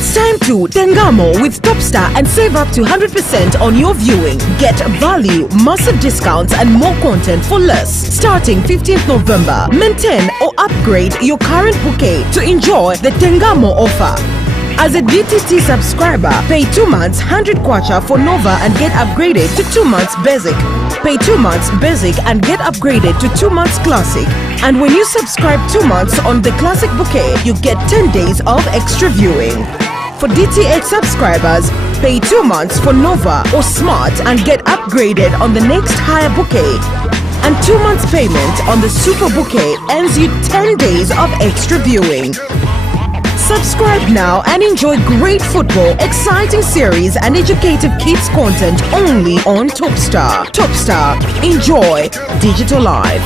It's time to Tengamo with Topstar and save up to 100% on your viewing. Get value, massive discounts and more content for less. Starting 15th November, maintain or upgrade your current bouquet to enjoy the Tengamo offer. As a DTT subscriber, pay 2 months 100 kwacha for Nova and get upgraded to 2 months basic. Pay 2 months basic and get upgraded to 2 months classic. And when you subscribe 2 months on the classic bouquet, you get 10 days of extra viewing. For DTH subscribers, pay 2 months for Nova or Smart and get upgraded on the next higher bouquet. And 2 months payment on the Super Bouquet earns you 10 days of extra viewing. Subscribe now and enjoy great football, exciting series and educative kids content only on Topstar. Topstar, enjoy digital life.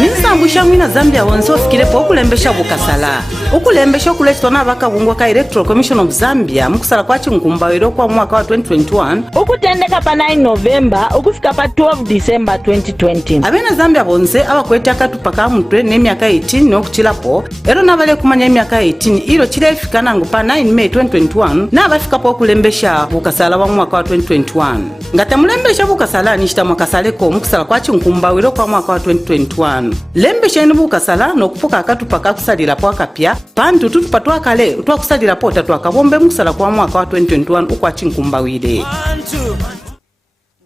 Ninsambusha mwina Zambia wonse ofikirepo okulembesha bukasala okulembesha okuletwa n'abakabungwa ka Electoral Commission of Zambia mukusala kwa chinkumbawiro kwa mwaka wa 2021 okutendeka pa 9 November okufika pa 12 December 2020. Abena Zambia bonse abakwete akatupa ka mutwe n'emyaka 18 n'okuchirapo ero n'abale kumanya emyaka 18 iro chirefikana ngo pa 9 May 2021 n'abafikapo okulembesha bukasala wa mwaka wa 2021 ngatamulembesha bukasala nishita mwakasaleko mukusala kwa chinkumbawiro kwa mwaka wa 2021 lembesha ni bukasala n'okupoka akatupa kakusalira po akapya pantu tutupatwa kale twakusalira po tatwakabombe mukusala kwa mwaka wa 2021 ukwa chinkumbawire.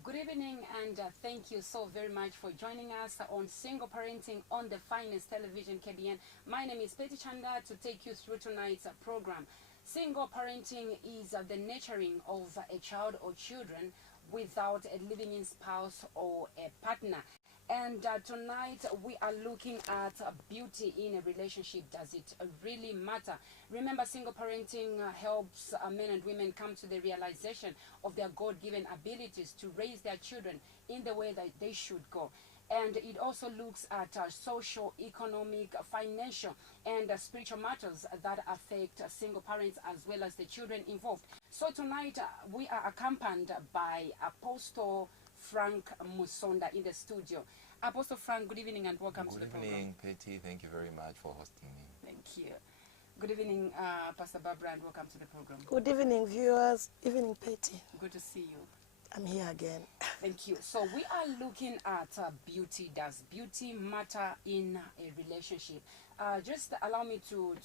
Good evening and thank you so very much for joining us on Single Parenting on the Finest Television KBN. My name is Petty Chanda to take you through tonight's program. Single parenting is the nurturing of a child or children without a living-in spouse or a partner. And tonight we are looking at beauty in a relationship. Does it really matter? Remember, single parenting helps men and women come to the realization of their God-given abilities to raise their children in the way that they should go. And it also looks at social, economic, financial, and spiritual matters that affect single parents as well as the children involved. So tonight we are accompanied by Apostle Frank Musonda in the studio. Apostle Frank, good evening and welcome to the program. Good evening, Petty. Thank you very much for hosting me. Thank you. Good evening, Pastor Barbara, and welcome to the program. Good evening, viewers. Evening, Petty. Good to see you. I'm here again. Thank you. So we are looking at beauty. Does beauty matter in a relationship? Just allow me to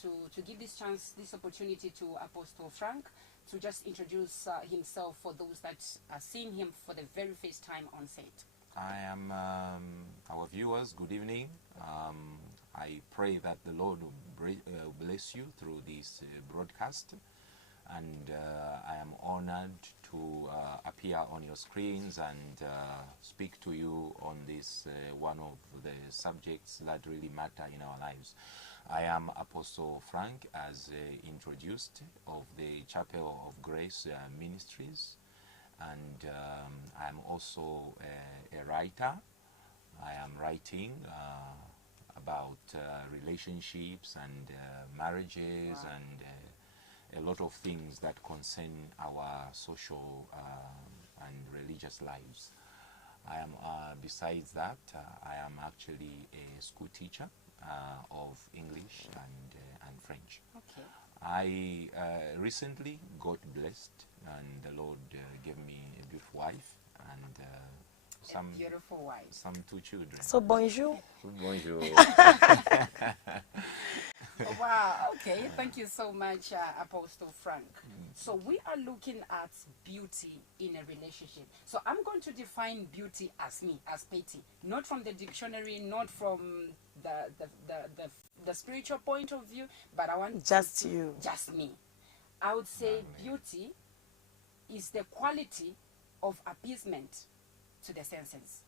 give this opportunity to Apostle Frank to just introduce himself for those that are seeing him for the very first time on set. I am our viewers. Good evening. I pray that the Lord will bless you through this broadcast, and I am honored to appear on your screens and speak to you on this one of the subjects that really matter in our lives. I am Apostle Frank, as introduced, of the Chapel of Grace Ministries, and I am also a writer. I am writing about relationships and marriages. Wow. And a lot of things that concern our social and religious lives. I am, besides that, I am actually a school teacher of English and French. Okay. I recently got blessed, and the Lord gave me a beautiful wife and some beautiful wife, some 2 children. So bonjour. Bonjour. Wow. Okay. Thank you so much, Apostle Frank. So we are looking at beauty in a relationship. So I'm going to define beauty as me, as Petty, not from the dictionary, not from the spiritual point of view, but I want just you, just me. I would say beauty is the quality of appeasement to the senses.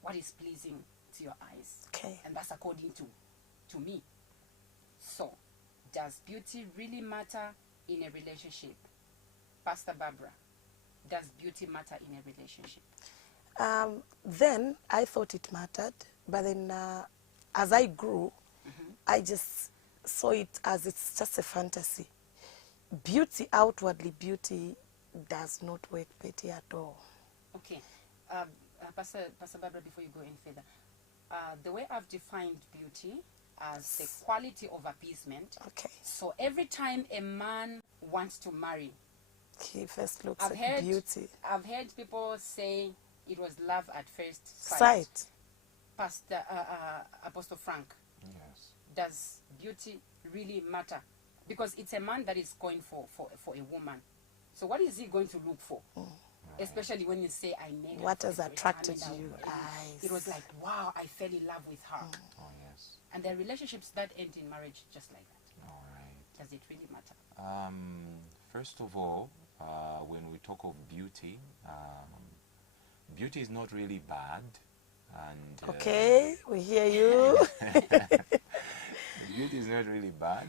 What is pleasing to your eyes? Okay. And that's according to me. So, does beauty really matter in a relationship? Pastor Barbara, does beauty matter in a relationship? Then I thought it mattered, but then as I grew, I just saw it as it's just a fantasy. Beauty, outwardly beauty, does not work, Petty, at all. Okay. Pastor Barbara, before you go any further, the way I've defined beauty as the quality of appeasement. Okay. So every time a man wants to marry, He first looks I've at heard beauty. I've heard people say it was love at first sight. Sight. Pastor Apostle Frank, Yes. does beauty really matter? Because it's a man that is going for a woman. So what is he going to look for? Especially when you say, I made her What for has the first attracted time and you? It was like, wow, I fell in love with her. Oh, yes. And there are relationships that end in marriage just like that. All right. Does it really matter? First of all, when we talk of beauty, beauty is not really bad. And Okay, we hear you. beauty is not really bad.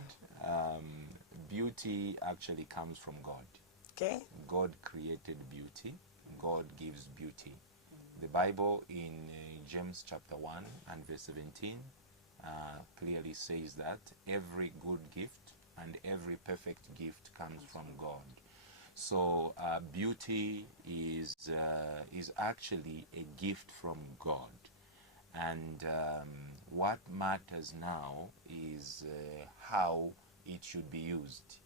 Beauty actually comes from God. Okay. God created beauty. God gives beauty. The Bible in James chapter 1 and verse 17 clearly says that every good gift and every perfect gift comes from God. So beauty is actually a gift from God. And what matters now is how it should be used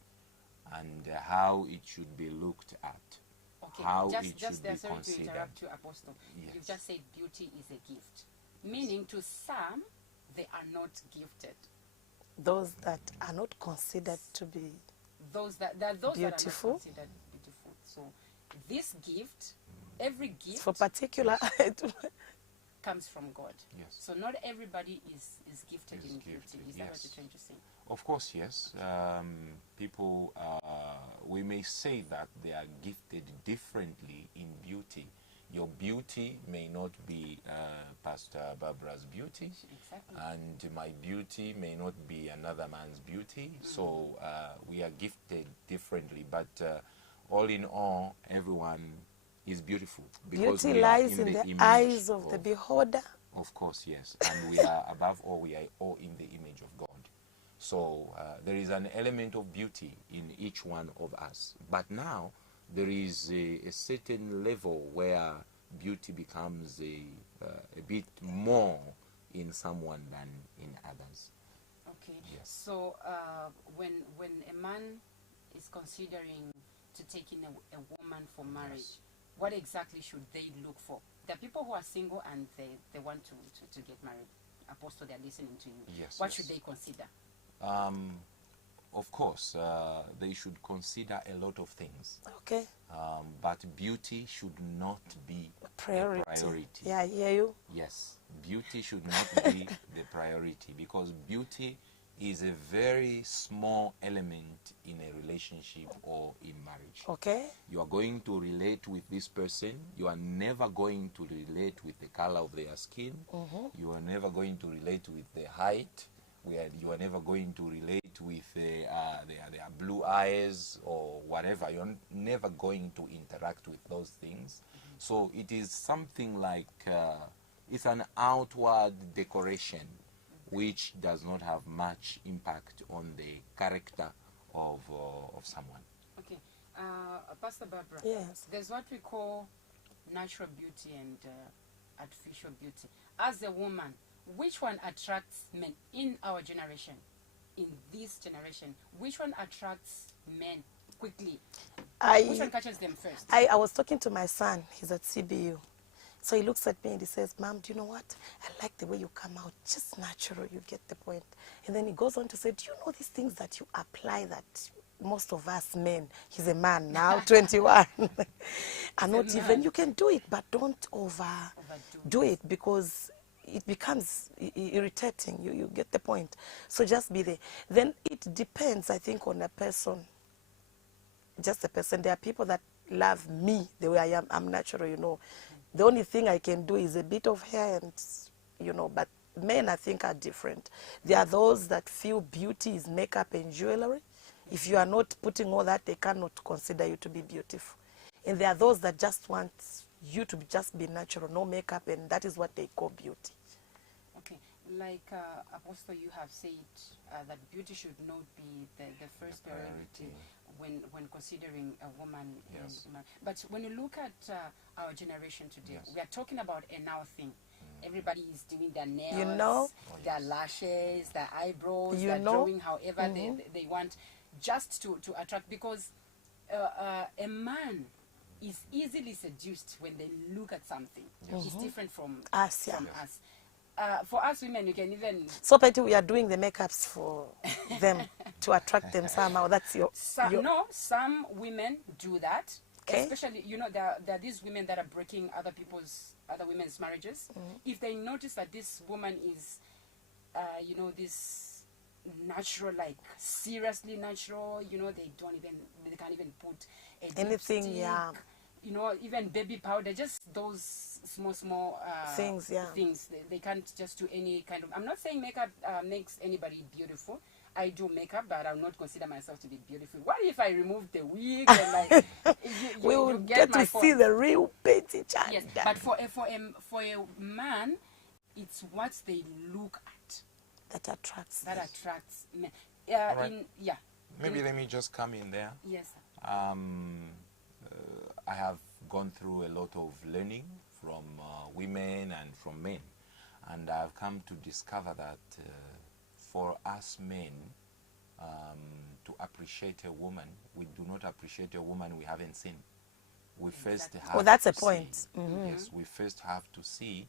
and how it should be looked at. Okay, How just, it just should there, be sorry to considered. interrupt you, Apostle. Yes. You've just said beauty is a gift. Meaning to some, they are not gifted. Those that are not considered to be Those that Beautiful. are not considered beautiful. So this gift, every gift for particular. comes from God. Yes. So not everybody is gifted Is in gifted, beauty. Is that what yes. you're trying to say? Of course, yes. People, we may say that they are gifted differently in beauty. Your beauty may not be Pastor Barbara's beauty, Exactly. and my beauty may not be another man's beauty. So we are gifted differently, but all in all, everyone is beautiful. Because Beauty we are lies in the image eyes of the beholder. Of course, yes. And we are, above all, we are all in the image of God. So there is an element of beauty in each one of us. But now, there is a certain level where beauty becomes a bit more in someone than in others. Okay. Yes. So when a man is considering to take in a woman for marriage, what exactly should they look for? There are people who are single and they want to get married. Apostle, they're listening to you. Yes, What yes. should they consider? Of course, they should consider a lot of things. Okay. But beauty should not be Priority. a priority. Yeah, I hear you. Yes, beauty should not be the priority, because beauty is a very small element in a relationship or in marriage. Okay. You are going to relate with this person. You are never going to relate with the color of their skin. You are never going to relate with their height. You are never going to relate with their blue eyes or whatever. You're never going to interact with those things. So it is something like, it's an outward decoration which does not have much impact on the character of someone. Okay. Pastor Barbara. Yes. There's what we call natural beauty and artificial beauty. As a woman, which one attracts men in our generation? In this generation, which one attracts men quickly? Which one catches them first? I was talking to my son. He's at CBU. So he looks at me and he says, Mom, do you know what? I like the way you come out. Just natural. You get the point. And then he goes on to say, do you know these things that you apply that most of us men, he's a man now, 21, are not even, you can do it, but don't overdo it, because it becomes irritating. You get the point. So just be there. Then it depends, I think, on a person. Just a person. There are people that love me the way I am. I'm natural, you know. The only thing I can do is a bit of hair and, you know, but men, I think, are different. There are those that feel beauty is makeup and jewelry. If you are not putting all that, they cannot consider you to be beautiful. And there are those that just want you to just be natural, no makeup, and that is what they call beauty. Okay, like Apostle, you have said that beauty should not be the first priority when considering a woman. Yes. But when you look at our generation today, Yes. we are talking about a now thing. Everybody is doing their nails, You know? their lashes, their eyebrows, You they're know? drawing however they want, just to attract, because a man is easily seduced when they look at something. It's different from Us, yeah. from us. For us women, you can even So, Petty, we are doing the makeups for them to attract them somehow. That's your... some women do that. Okay. Especially, there are these women that are breaking other women's marriages. If they notice that this woman is, this natural, like seriously natural, they can't even put a Anything, lipstick, yeah. Even baby powder, just those small Things, yeah. things. They can't just do any kind of. I'm not saying makeup makes anybody beautiful. I do makeup, but I'll not consider myself to be beautiful. What if I remove the wig and like We will you get my to see point? the real Petty Chanda. Yes, but for a man, it's what they look at That attracts that them. attracts men. Right. Maybe In- let me just come in there. Yes. I have gone through a lot of learning from women and from men, and I've come to discover that for us men to appreciate a woman, we do not appreciate a woman we haven't seen. We first have Oh, that's to a point. see. Yes, we first have to see,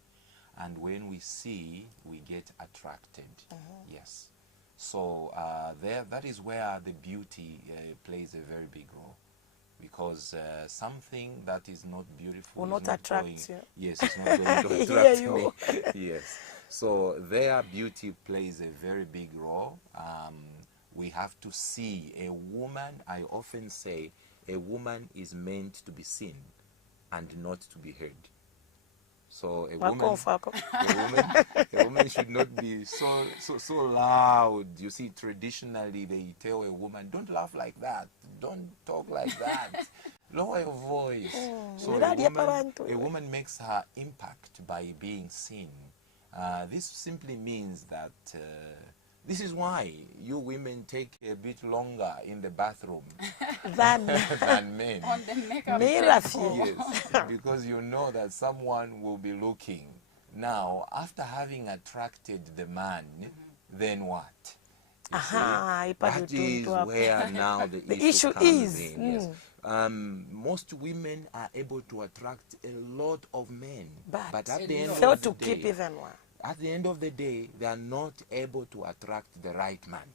and when we see, we get attracted. Yes. So that is where the beauty plays a very big role, because something that is not beautiful Will is not attract going, you. Yes, it's not going to Hear attract you. me. Yes. So their beauty plays a very big role. We have to see a woman. I often say a woman is meant to be seen and not to be heard. So a woman should not be so loud. You see, traditionally they tell a woman, don't laugh like that, don't talk like that, lower your voice. So a woman makes her impact by being seen. This simply means that this is why you women take a bit longer in the bathroom Than than men. On the makeup. Miracle. Yes, because you know that someone will be looking. Now, after having attracted the man, then what? You see? That is where now the issue comes is, in. Yes. Most women are able to attract a lot of men, but at the end fail of the to keep day, even one. at the end of the day, they are not able to attract the right man.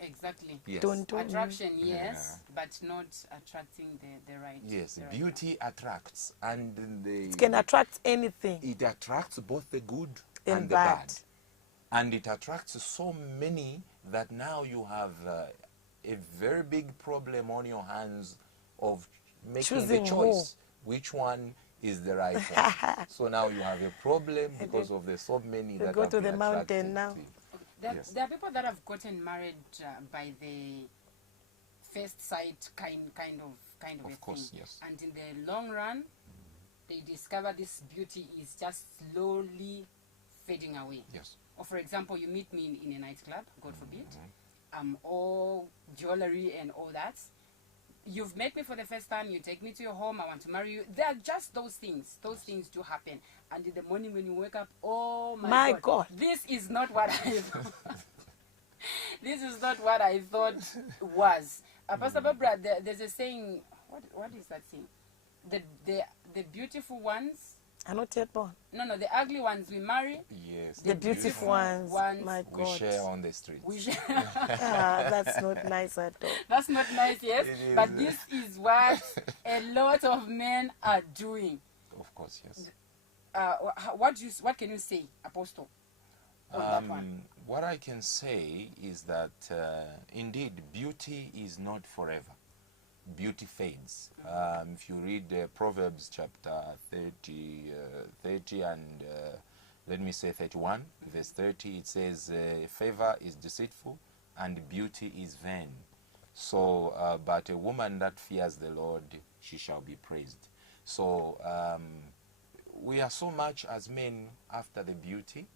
Exactly. Yes. Attraction, yes, but not attracting the right. Yes, the right beauty attracts, and It can attract anything. it attracts both the good And and the bad. bad. And it attracts so many that now you have a very big problem on your hands of making Choosing the choice. Which one is the right one? So now you have a problem because of the so many that go have to been the mountain attracted now. to you. Yes. There are people that have gotten married by the first sight kind of a course, thing. yes. And in the long run, they discover this beauty is just slowly fading away. Yes. Or for example, you meet me in a nightclub, God forbid. I'm all jewelry and all that. You've met me for the first time, you take me to your home, I want to marry you. They are just those things. Those things do happen. And in the morning when you wake up, oh my God. This is not what I thought. This is not what I thought was. Pastor Barbara, there's a saying, what is that saying? The beautiful ones are not yet born. No, the ugly ones we marry. Yes. The beautiful ones. My God. We share on the street. We share. That's not nice at all. That's not nice, yes. But this is what a lot of men are doing. Of course, yes. What can you say, Apostle, on that one? What I can say is that indeed beauty is not forever. Beauty fades. If you read Proverbs chapter 30 and let me say 31, verse 30, it says, favor is deceitful and beauty is vain. So, but a woman that fears the Lord, she shall be praised. So, we are so much as men after the beauty,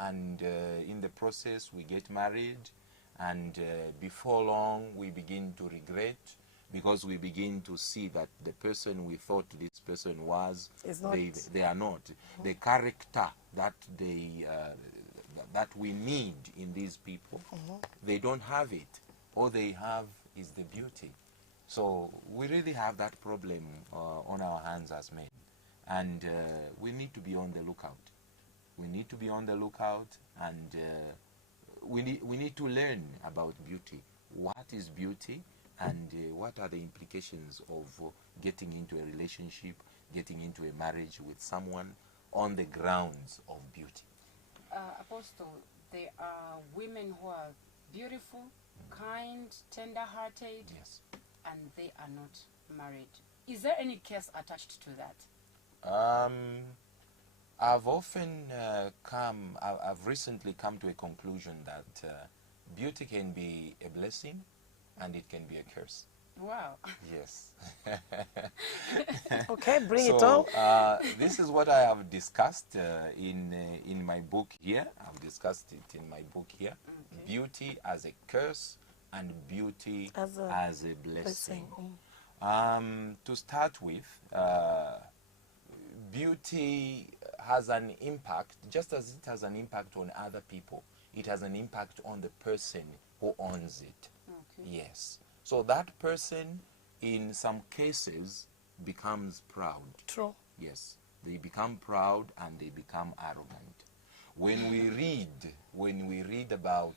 and in the process we get married, and before long we begin to regret. because we begin to see that the person we thought this person was, Is not. they are not. The character that that we need in these people, they don't have it. All they have is the beauty. So we really have that problem on our hands as men, and we need to be on the lookout. We need to be on the lookout, and we need to learn about beauty. What is beauty, and what are the implications of getting into a relationship, getting into a marriage with someone on the grounds of beauty? Apostle, there are women who are beautiful, kind, tender-hearted, Yes. and they are not married. Is there any case attached to that? I've often I've recently come to a conclusion that beauty can be a blessing and it can be a curse. Wow. Yes. Okay, bring it So on. this is what I have discussed in my book here. I've discussed it in my book here. Okay. Beauty as a curse and beauty As a as a blessing. blessing. To start with, beauty has an impact, just as it has an impact on other people. It has an impact on the person who owns it. Okay. Yes. So that person, in some cases, becomes proud. True. Yes. They become proud and they become arrogant. When we read about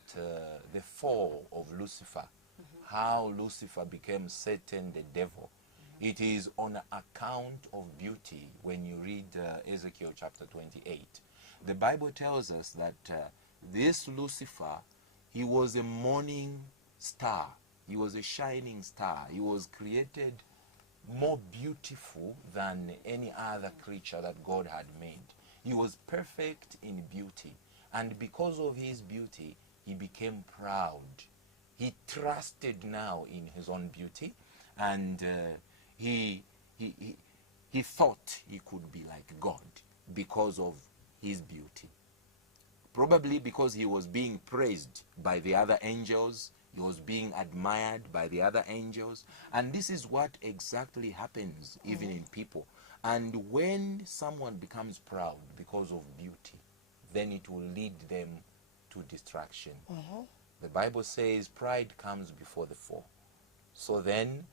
the fall of Lucifer, how Lucifer became Satan, the devil, it is on account of beauty. When you read Ezekiel chapter 28, the Bible tells us that this Lucifer, he was a morning star. He was a shining star. He was created more beautiful than any other creature that God had made. He was perfect in beauty. And because of his beauty, he became proud. He trusted now in his own beauty, and he thought he could be like God because of his beauty. Probably because he was being praised by the other angels, he was being admired by the other angels, and this is what exactly happens even in people. And when someone becomes proud because of beauty, then it will lead them to distraction. The Bible says pride comes before the fall. So then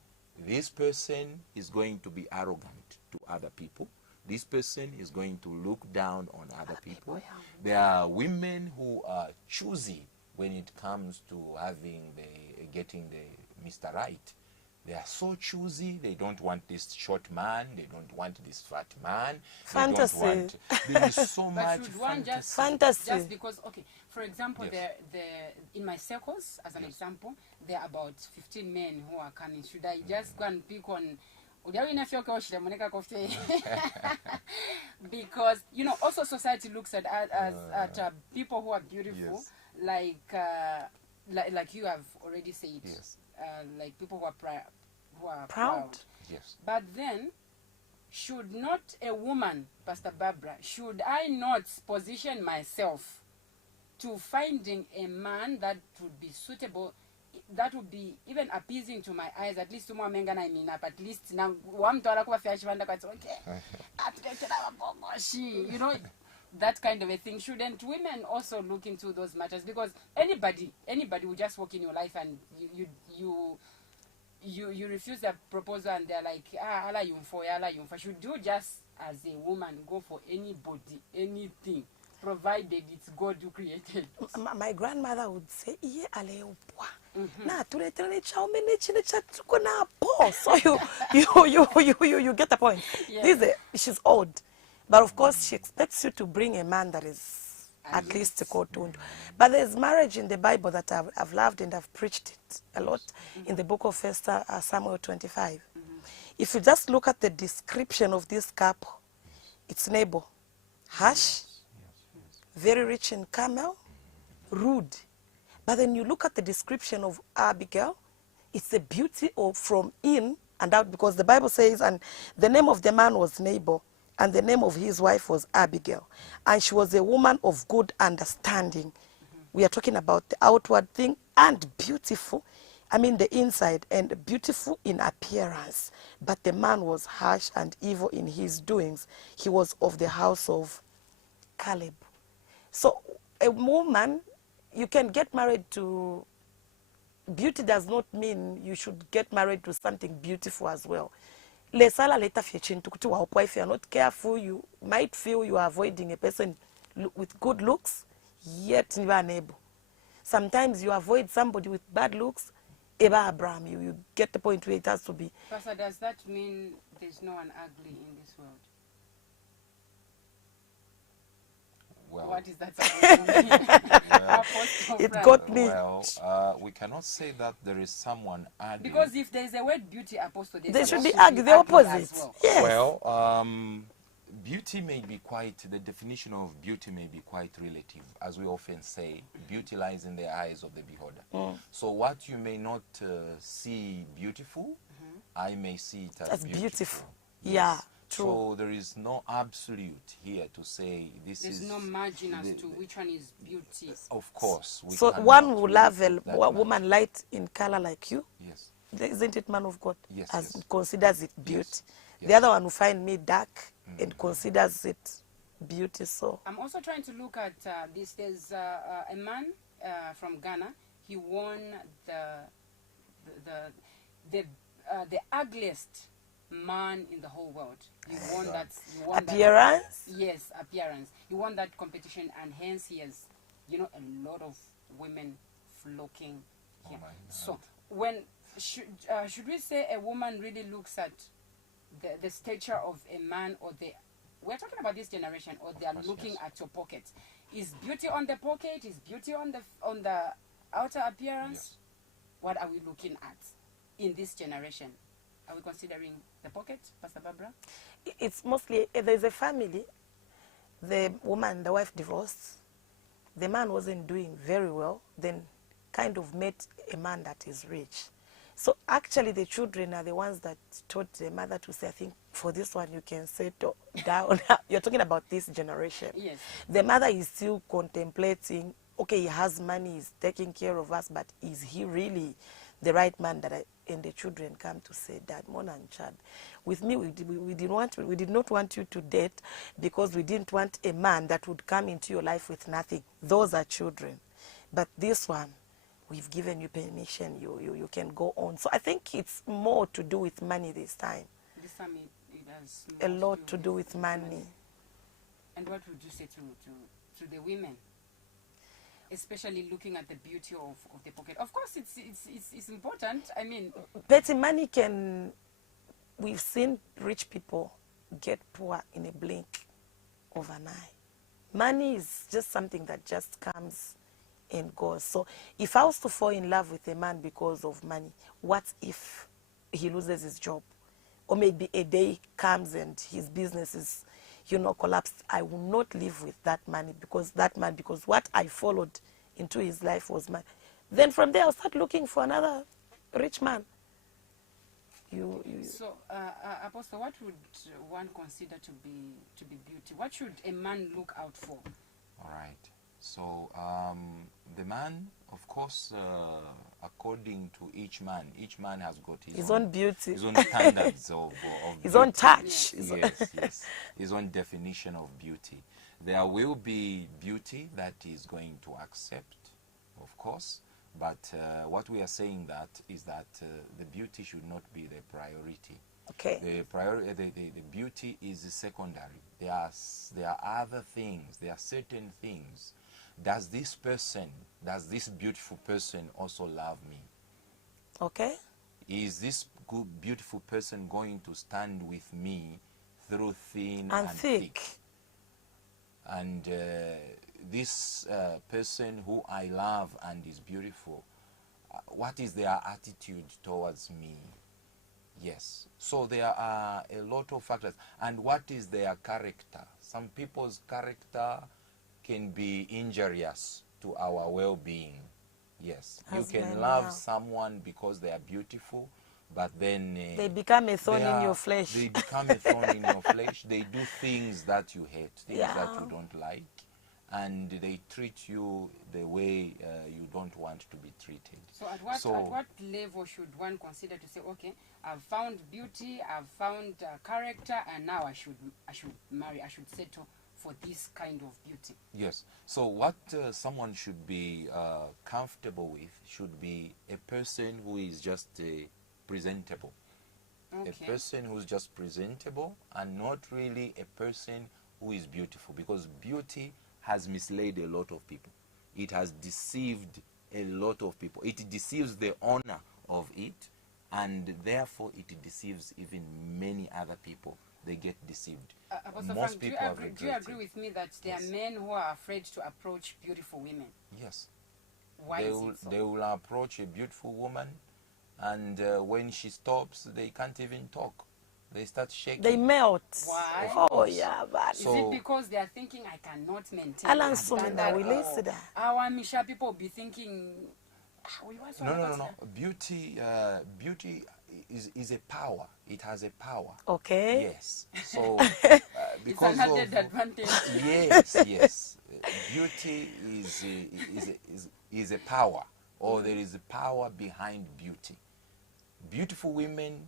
this person is going to be arrogant to other people. This person is going to look down on other people. There are women who are choosy when it comes to getting the Mr. Right. They are so choosy. They don't want this short man. They don't want this fat man. Fantasy. They don't want, there is so But much should one just Fantasy. just because, okay, for example, Yes. in my circles, as an example, there are about 15 men who are coming. Should I just go and pick on? Because also society looks at people who are beautiful, Yes. like you have already said, Yes. like people who are Proud. Yes. But then, should not a woman, Pastor Barbara, should I not position myself to finding a man that would be suitable, that would be even appeasing to my eyes, at least to my menga I mean, at least now one dollar okay, that kind of a thing. Shouldn't women also look into those matters? Because anybody will just walk in your life and you refuse a proposal and they're like, ala yumfa. Should you just as a woman go for anybody, anything, provided it's God who created? My grandmother would say, "Iye aleupwa." Na tuletelane chaumene chine chatuko na po. So you get the point. Yes. She's old, but of course she expects you to bring a man that is at least cottoned. But there's marriage in the Bible that I've loved and I've preached it a lot in the book of 1 Samuel 25. If you just look at the description of this couple, it's Nabal, harsh, very rich in camel, rude. But then you look at the description of Abigail, it's the beauty of from in and out, because the Bible says, and the name of the man was Nabal, and the name of his wife was Abigail. And she was a woman of good understanding. We are talking about the outward thing, and beautiful, I mean the inside, and beautiful in appearance. But the man was harsh and evil in his doings. He was of the house of Caleb. So a woman, you can get married to, beauty does not mean you should get married to something beautiful as well. Lesala leta fiechintu kuti waopwa, if you are not careful, you might feel you are avoiding a person with good looks, yet you are unable. Sometimes you avoid somebody with bad looks, Eba Abraham, you get the point where it has to be. Pastor, does that mean there's no one ugly in this world? Well, What is that supposed to mean? Apostle It Frank. got me. well, we cannot say that there is someone ugly. Because if there's a word beauty, Apostle, They should be supposed to ugly, the ugly opposite. as well. Yes. Well, beauty may be quite, the definition of beauty may be quite relative. As we often say, beauty lies in the eyes of the beholder. So what you may not see beautiful, I may see it as That's beautiful. beautiful. Yeah, Yes. true. So there is no absolute here to say this There's is... no margin as the- to which one is beauty. Of course. We So cannot one will really love put that a much. woman light in color like you. Yes. Isn't it, man of God? Yes, As yes. considers it beauty. Yes. The other one will find me dark and considers it beauty. So I'm also trying to look at this. There's a man from Ghana. He won the ugliest man in the whole world. He won that. He won appearance. That, yes, appearance. He won that competition, and hence he has, a lot of women flocking him. my So when should we say a woman really looks at the stature of a man, or we're talking about this generation, or they are looking yes. at your pocket? Is beauty on the pocket? Is beauty on the outer appearance? Yes. What are we looking at in this generation? Are we considering the pocket, Pastor Barbara? It's mostly, there's a family, the woman, the wife divorced, the man wasn't doing very well, then kind of met a man that is rich. So actually the children are the ones that taught the mother to say, I think for this one you can settle down. You're talking about this generation. Yes. The mother is still contemplating, okay, he has money, he's taking care of us, but is he really the right man and the children come to say, Dad, Mona and Chad, with me, we did not want you to date because we didn't want a man that would come into your life with nothing. Those are children. But this one, we've given you permission, you can go on. So I think it's more to do with money this time. This time it has A lot to do with money. And what would you say to the women? Especially looking at the beauty of the pocket. Of course, it's important. I mean, Petty money can, we've seen rich people get poor in a blink of an eye. Money is just something that just comes and goes. So if I was to fall in love with a man because of money, what if he loses his job? Or maybe a day comes and his business is, collapsed. I will not live with that money because what I followed into his life was money. Then from there I'll start looking for another rich man. So, Apostle, what would one consider to be beauty? What should a man look out for? All right. So the man, of course, according to each man has got his own beauty, his own standards of his beauty. own touch. Yes, his own definition of beauty. There will be beauty that is going to accept, of course, but what we are saying that is that the beauty should not be the priority. Okay. The beauty is secondary. There are other things. There are certain things. Does this beautiful person also love me? Okay. Is this good, beautiful person going to stand with me through thin And and thick. And this person who I love and is beautiful, what is their attitude towards me? Yes. So there are a lot of factors. And what is their character? Some people's character can be injurious to our well-being. Yes. You can Husband, love yeah. someone because they are beautiful, but then They become a thorn in your flesh. They become a thorn in your flesh. They do things that you hate, things that Yeah. you don't like. and they treat you the way you don't want to be treated. So at what level should one consider to say, okay, I've found beauty, I've found character, and now I should marry, I should settle for this kind of beauty? Yes. So what someone should be comfortable with should be a person who is just presentable. Okay. A person who's just presentable and not really a person who is beautiful, because beauty has misled a lot of people. It has deceived a lot of people. It deceives the owner of it, and therefore it deceives even many other people. They get deceived. Apostle Most Frank, people have do you agree with me that there are Yes. men who are afraid to approach beautiful women? Yes. Why They is will, it so? they will approach a beautiful woman, and when she stops, they can't even talk. They start shaking. They melt. Why? Oh, yeah, but Is So- it because they are thinking I cannot maintain Alan a Sumina, standard, we or listen that. our Misha people be thinking, we want No. Beauty is a power. It has a power. okay. Yes. So It's because an added of advantage. yes. Beauty is a power, or there is a power behind beauty. Beautiful women,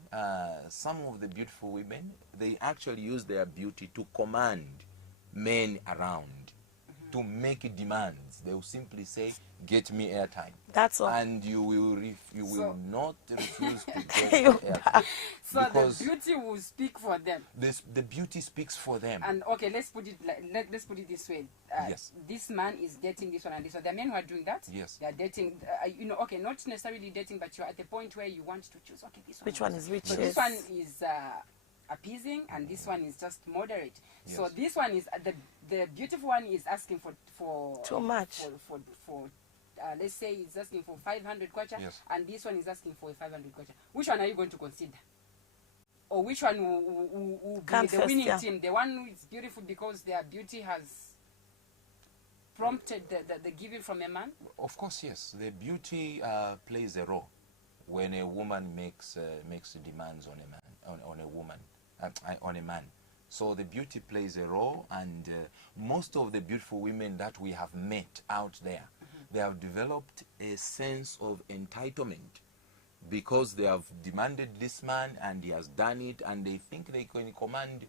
some of the beautiful women, they actually use their beauty to command men around, to make demands. They will simply say, "Get me airtime," That's all. and you will not refuse to get You airtime. So Because the beauty will speak for them. the beauty speaks for them. And okay, let's put it this way. Yes. This man is dating this one and this one. There are men who are doing that. Yes. They are dating, okay, not necessarily dating, but you're at the point where you want to choose, okay, this one. Which one is which? So this one is appeasing, and this one is just moderate. So Yes. this one is, the beautiful one is asking for Too much. For let's say it's asking for 500 kwacha, Yes. and this one is asking for 500 kwacha. Which one are you going to consider? Or which one will be Come the first, winning yeah. team? The one who is beautiful because their beauty has prompted the giving from a man? Of course, yes. The beauty plays a role when a woman makes demands on a man, on a woman, on a man. So the beauty plays a role, and most of the beautiful women that we have met out there, they have developed a sense of entitlement because they have demanded this man and he has done it, and they think they can command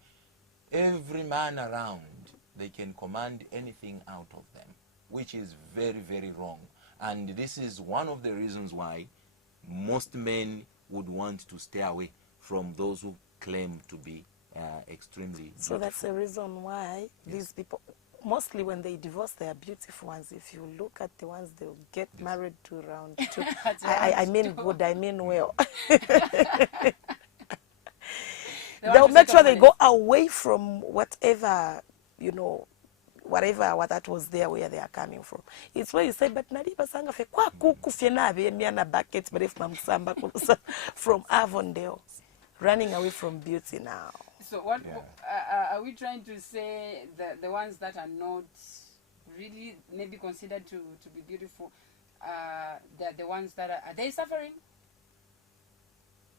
every man around. They can command anything out of them, which is very, very wrong. And this is one of the reasons why most men would want to stay away from those who claim to be extremely So that's the beautiful. reason why these people, mostly when they divorce their beautiful ones, if you look at the ones they'll get married to around two. I mean good, I mean well. They'll make sure they go away from whatever, whatever that was there where they are coming from. It's where you say, but Nadiba Sanga fe kwa kuku fiena be miana bucket but if mamsamba from Avondale, running away from beauty now. So what are we trying to say? The ones that are not really maybe considered to be beautiful, they're the ones that are they suffering?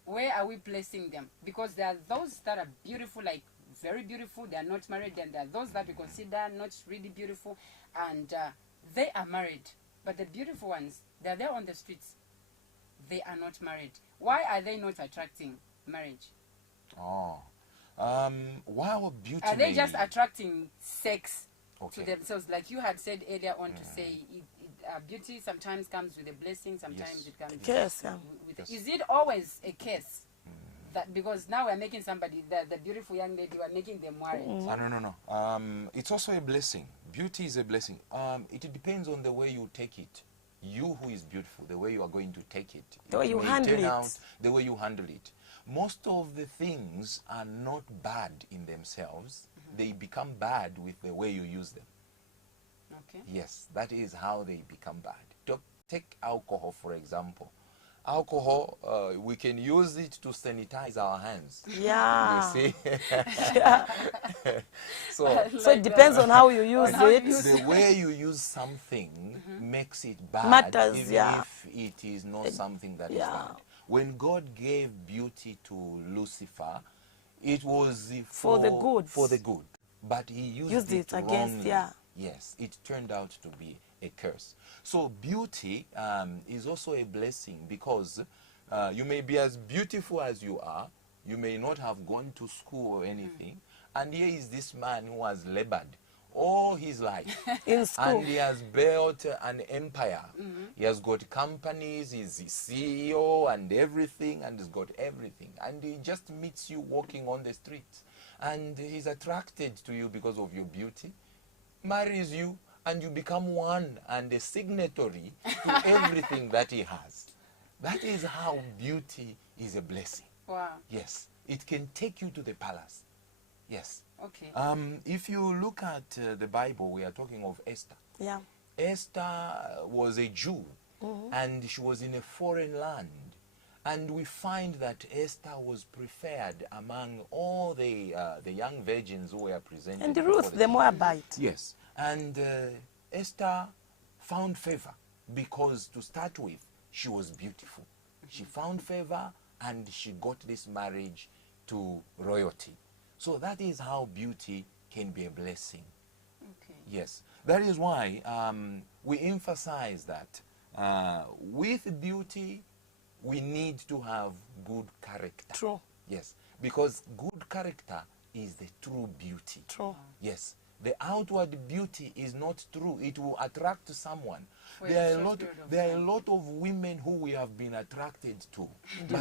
Where are we placing them? Because there are those that are beautiful, like very beautiful, they are not married, and there are those that we consider not really beautiful, and they are married. But the beautiful ones, they're there on the streets. They are not married. Why are they not attracting marriage? While beauty Are they may- just attracting sex Okay. to themselves? Like you had said earlier on to say beauty sometimes comes with a blessing, sometimes Yes. it comes Yes, yeah. with Yes. Is it always a case? That because now we're making somebody, the beautiful young lady, we're making them worried. No. It's also a blessing. Beauty is a blessing. It depends on the way you take it. You who is beautiful, the way you are going to take it. The way you may handle turn it. out the way you handle it. Most of the things are not bad in themselves. They become bad with the way you use them. Okay. Yes, that is how they become bad. Take alcohol, for example. Alcohol, we can use it to sanitize our hands. Yeah. You see? So So it depends on how you use how you it. use the way you use something makes it bad, Matters, even yeah. if it is not something that is yeah. bad. When God gave beauty to Lucifer, it was For the good. For the good. But he used Used it against, wrongly. yeah. yes, it turned out to be a curse. So beauty is also a blessing, because you may be as beautiful as you are, you may not have gone to school or anything, and here is this man who has labored all his life In school. and he has built an empire. He has got companies, he's the CEO and everything, and he's got everything, and he just meets you walking on the streets, and he's attracted to you because of your beauty, marries you, and you become one and a signatory to everything that he has. That is how beauty is a blessing. Wow. Yes, it can take you to the palace. Yes. Okay. If you look at the Bible, we are talking of Esther. Yeah. Esther was a Jew, and she was in a foreign land. And we find that Esther was preferred among all the young virgins who were presented. And before Ruth, the the king. Moabite. Yes. And Esther found favor because, to start with, she was beautiful. She found favor and she got this marriage to royalty. So that is how beauty can be a blessing. Okay. Yes. That is why we emphasize that with beauty, we need to have good character. True. Yes. Because good character is the true beauty. True. Yes. The outward beauty is not true. It will attract someone. For There a are a short lot. period of There are a time. lot of women who we have been attracted to.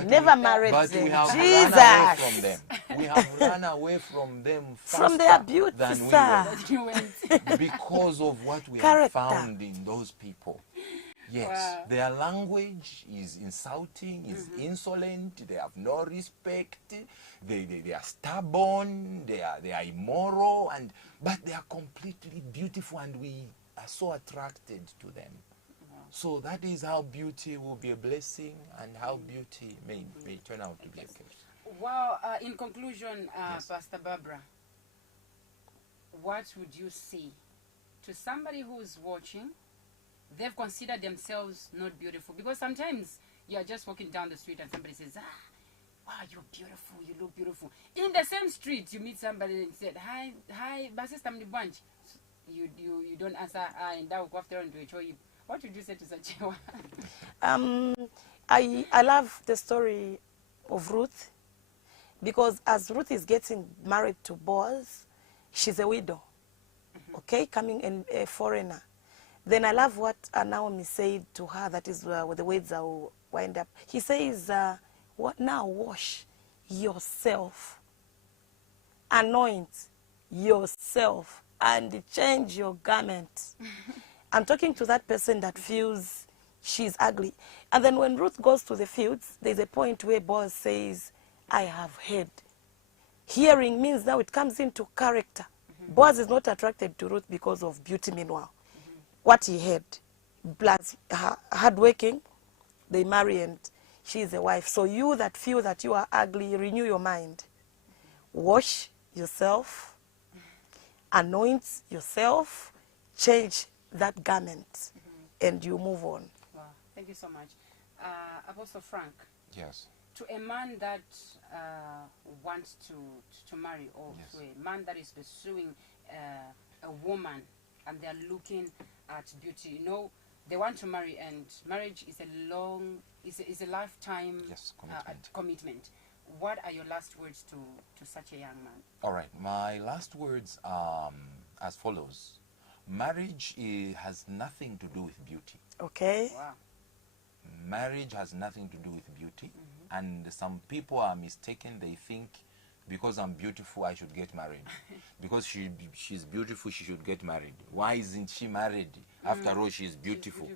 Never married But them. we have Jesus. run away from them. We have run away from them From faster their beauty, than we sir. were, You went. because of what we Character. have found in those people. Yes, Wow. their language is insulting, is insolent, they have no respect, they are stubborn, they are immoral, but they are completely beautiful, and we are so attracted to them. So that is how beauty will be a blessing, and how beauty may turn out to be a curse. Well, in conclusion, Yes. Pastor Barbara, what would you say to somebody who's watching? They've considered themselves not beautiful, because sometimes you are just walking down the street and somebody says, wow, you're beautiful, you look beautiful. In the same street, you meet somebody and said, hi, Basista Mdibwanji. You don't answer, and that will go after and show you. What would you say to such a one? I love the story of Ruth, because as Ruth is getting married to Boaz, she's a widow, okay, coming in a foreigner. Then I love what Naomi said to her, that is where the words I will wind up. He says, what now? Wash yourself, anoint yourself, and change your garment. I'm talking to that person that feels she's ugly. And then when Ruth goes to the fields, there's a point where Boaz says, I have heard. Hearing means now it comes into character. Boaz is not attracted to Ruth because of beauty, meanwhile. What he heard, plus hardworking, they marry and she's a wife. So you that feel that you are ugly, renew your mind. Wash yourself, anoint yourself, change that garment, and you move on. Wow, thank you so much. Apostle Frank, Yes. to a man that wants to marry, or Yes. to a man that is pursuing a woman and they're looking at beauty, you know, they want to marry, and marriage is a lifetime Yes, commitment. What are your last words to such a young man? All right. My last words are as follows. Marriage has nothing to do with beauty. Okay? Wow. Marriage has nothing to do with beauty. And some people are mistaken. They think because I'm beautiful, I should get married. Because she's beautiful, she should get married. Why isn't she married? After all, she's beautiful.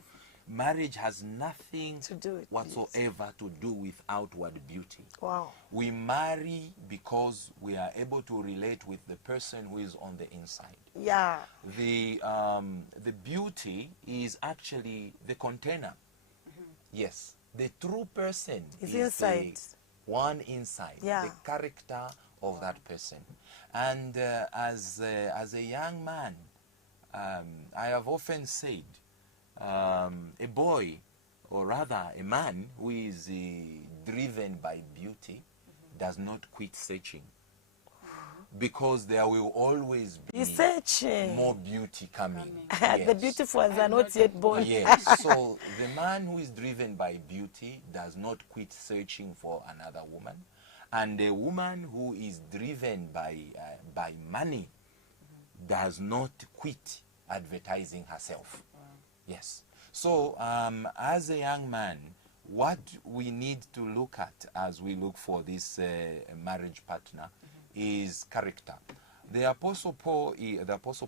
Marriage has nothing To do with whatsoever to do with outward beauty. Wow. We marry because we are able to relate with the person who is on the inside. Yeah. The beauty is actually the container. Yes, the true person Is is inside. the one inside, Yeah. the character of that person. And as a young man, I have often said, a boy, or rather a man who is driven by beauty, does not quit searching. because there will always He's be searching. more beauty coming. The Yes. beautiful ones are not yet born. Yes, so the man who is driven by beauty does not quit searching for another woman, and the woman who is driven by money does not quit advertising herself. Yes. So as a young man, what we need to look at as we look for this marriage partner is character. The Apostle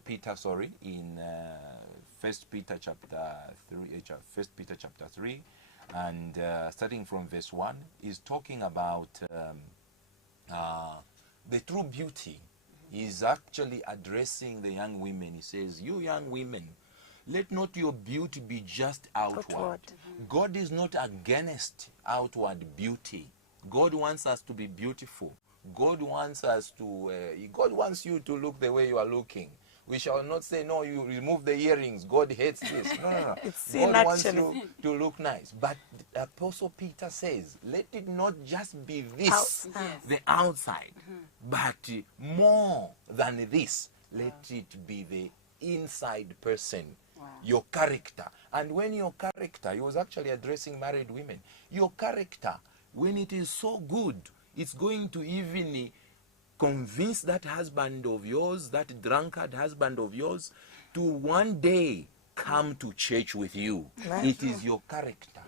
Peter, in 1 Peter chapter 3, and starting from verse 1, is talking about the true beauty. He's actually addressing the young women. He says, you young women, let not your beauty be just outward. God is not against outward beauty. God wants us to be beautiful. God wants you to look the way you are looking. We shall not say, no, you remove the earrings. God hates this. No. God wants you to look nice. But the Apostle Peter says, let it not just be this, the outside, but more than this, let it be the inside person, your character. And when your character, he was actually addressing married women, your character, when it is so good, it's going to even convince that husband of yours, that drunkard husband of yours, to one day come to church with you. It is your character.